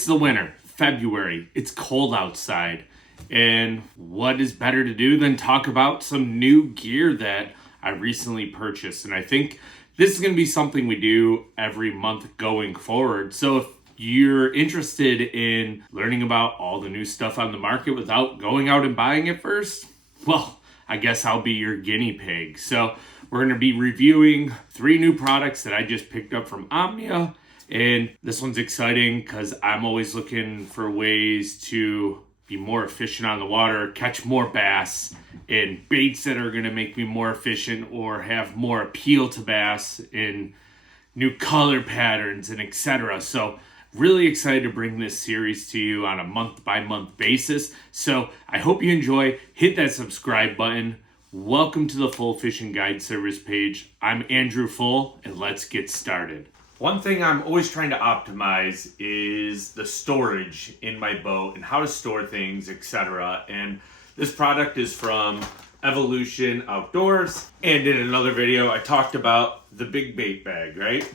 It's the winter, February. It's cold outside. And what is better to do than talk about some new gear that I recently purchased? And I think this is going to be something we do every month going forward. So if you're interested in learning about all the new stuff on the market without going out and buying it first, well, I guess I'll be your guinea pig. So we're going to be reviewing 3 new products that I just picked up from Omnia. And this one's exciting because I'm always looking for ways to be more efficient on the water, catch more bass, and baits that are going to make me more efficient or have more appeal to bass in new color patterns and etc. So really excited to bring this series to you on a month-by-month basis. So I hope you enjoy. Hit that subscribe button. Welcome to the Full Fishing Guide Service page. I'm Andrew Full, and let's get started. One thing I'm always trying to optimize is the storage in my boat and how to store things, etc. And this product is from Evolution Outdoors. And in another video, I talked about the big bait bag, right?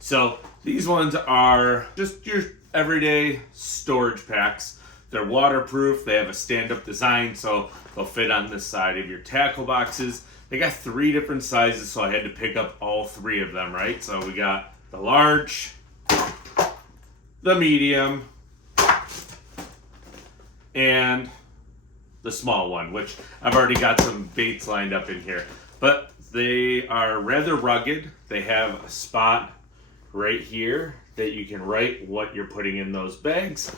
So these ones are just your everyday storage packs. They're waterproof. They have a stand-up design, so they'll fit on the side of your tackle boxes. They got 3 different sizes, so I had to pick up all 3 of them, right? So we got the large, the medium, and the small one, which I've already got some baits lined up in here. But they are rather rugged. They have a spot right here that you can write what you're putting in those bags.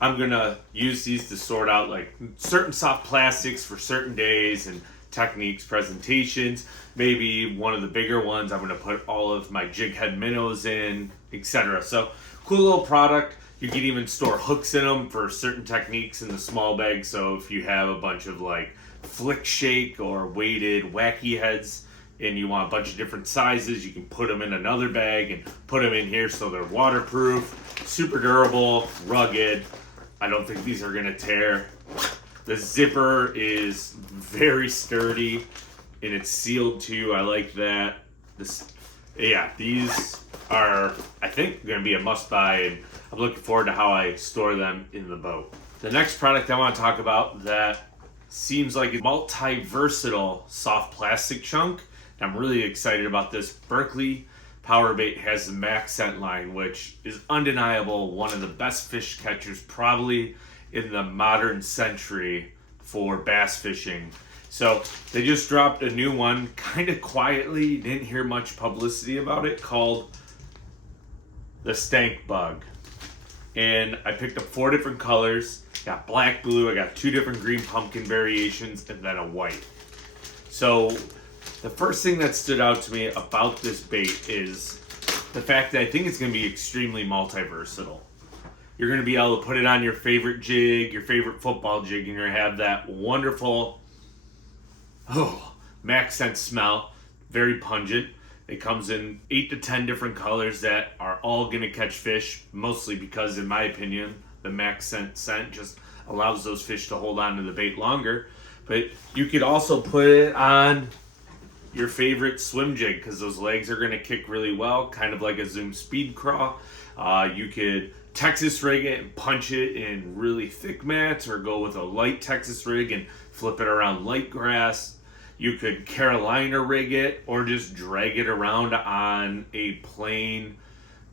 I'm gonna use these to sort out like certain soft plastics for certain days and techniques, presentations. Maybe one of the bigger ones I'm going to put all of my jig head minnows in, etc. So cool little product. You can even store hooks in them for certain techniques in the small bag. So if you have a bunch of like flick shake or weighted wacky heads and you want a bunch of different sizes, you can put them in another bag and put them in here so they're waterproof, super durable, rugged. I don't think these are going to tear. The zipper is very sturdy and it's sealed too. I like that. These are, I think, going to be a must buy, and I'm looking forward to how I store them in the boat. The next product I want to talk about that seems like a multi-versatile soft plastic chunk. I'm really excited about this. Berkeley Powerbait has the Max Scent line, which is undeniable one of the best fish catchers probably in the modern century for bass fishing. So they just dropped a new one kind of quietly, didn't hear much publicity about it, called the Stank Bug. And I picked up 4 different colors. Got black, blue, I got 2 different green pumpkin variations, and then a white. So the first thing that stood out to me about this bait is the fact that I think it's going to be extremely multi-versatile. You're going to be able to put it on your favorite jig, your favorite football jig, and you're going to have that wonderful Max Scent smell. Very pungent. It comes in 8 to 10 different colors that are all going to catch fish, mostly because, in my opinion, the Max Scent just allows those fish to hold on to the bait longer. But you could also put it on your favorite swim jig because those legs are going to kick really well, kind of like a Zoom Speed Craw. You could Texas rig it and punch it in really thick mats, or go with a light Texas rig and flip it around light grass. You could Carolina rig it or just drag it around on a plain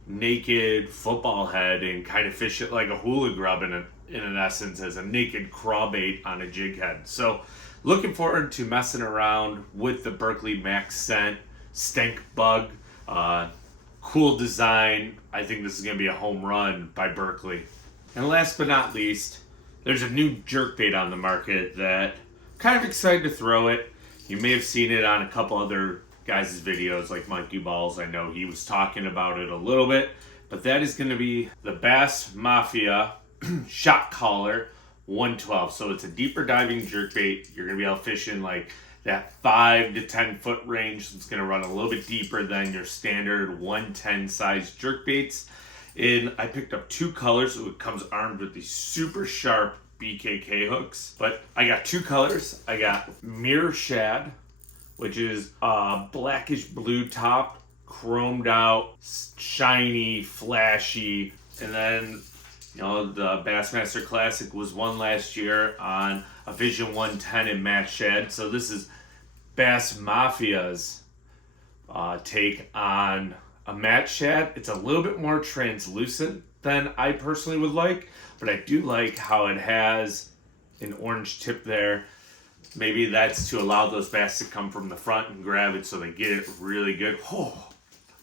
naked football head and kind of fish it like a hula grub in an essence as a naked crawbait on a jig head. So looking forward to messing around with the Berkeley Max Scent Stank Bug. Cool design. I think this is going to be a home run by Berkeley. And last but not least, there's a new jerkbait on the market that I'm kind of excited to throw it. You may have seen it on a couple other guys' videos like Monkey Balls. I know he was talking about it a little bit. But that is going to be the Bass Mafia Shot Collar 112. So it's a deeper diving jerkbait. You're going to be able to fish in like that 5 to 10 foot range. It's going to run a little bit deeper than your standard 110 size jerkbaits. And I picked up 2 colors, so it comes armed with these super sharp BKK hooks. But I got 2 colors. I got Mirror Shad, which is a blackish blue top, chromed out, shiny, flashy. And then You know, the Bassmaster Classic was won last year on a Vision 110 in Matt Shad. So this is Bass Mafia's take on a Matt Shad. It's a little bit more translucent than I personally would like, but I do like how it has an orange tip there. Maybe that's to allow those bass to come from the front and grab it so they get it really good. Oh,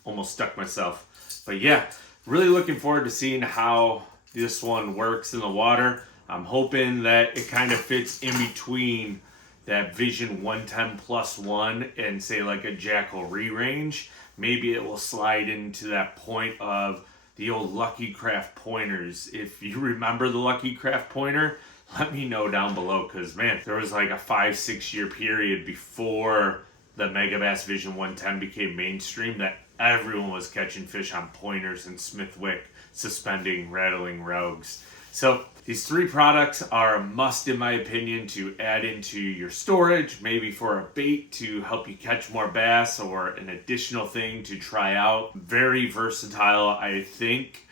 almost stuck myself. But yeah, really looking forward to seeing how this one works in the water. I'm hoping that it kind of fits in between that Vision 110 plus one and say like a Jackal re-range. Maybe it will slide into that point of the old Lucky Craft pointers. If you remember the Lucky Craft pointer, let me know down below, because man, there was like a 5-6 year period before the Megabass Vision 110 became mainstream that everyone was catching fish on pointers and Smithwick suspending, rattling rogues. So these three products are a must in my opinion to add into your storage, maybe for a bait to help you catch more bass or an additional thing to try out. Very versatile, I think.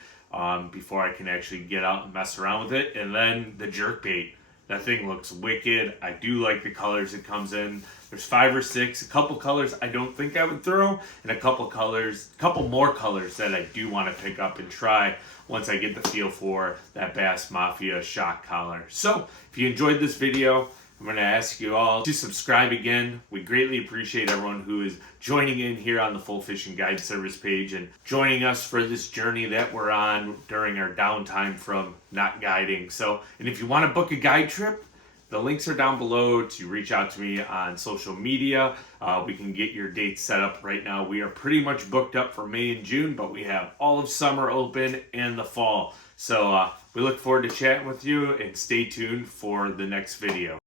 Before I can actually get out and mess around with it. And then the jerkbait. That thing looks wicked. I do like the colors it comes in. There's 5 or 6. A couple colors I don't think I would throw, and a couple more colors that I do want to pick up and try once I get the feel for that Bass Mafia shock collar. So, if you enjoyed this video, I'm going to ask you all to subscribe again. We greatly appreciate everyone who is joining in here on the Full Fishing Guide Service page and joining us for this journey that we're on during our downtime from not guiding. So, and if you want to book a guide trip, the links are down below to reach out to me on social media. We can get your dates set up right now. We are pretty much booked up for May and June, but we have all of summer open and the fall. So we look forward to chatting with you, and stay tuned for the next video.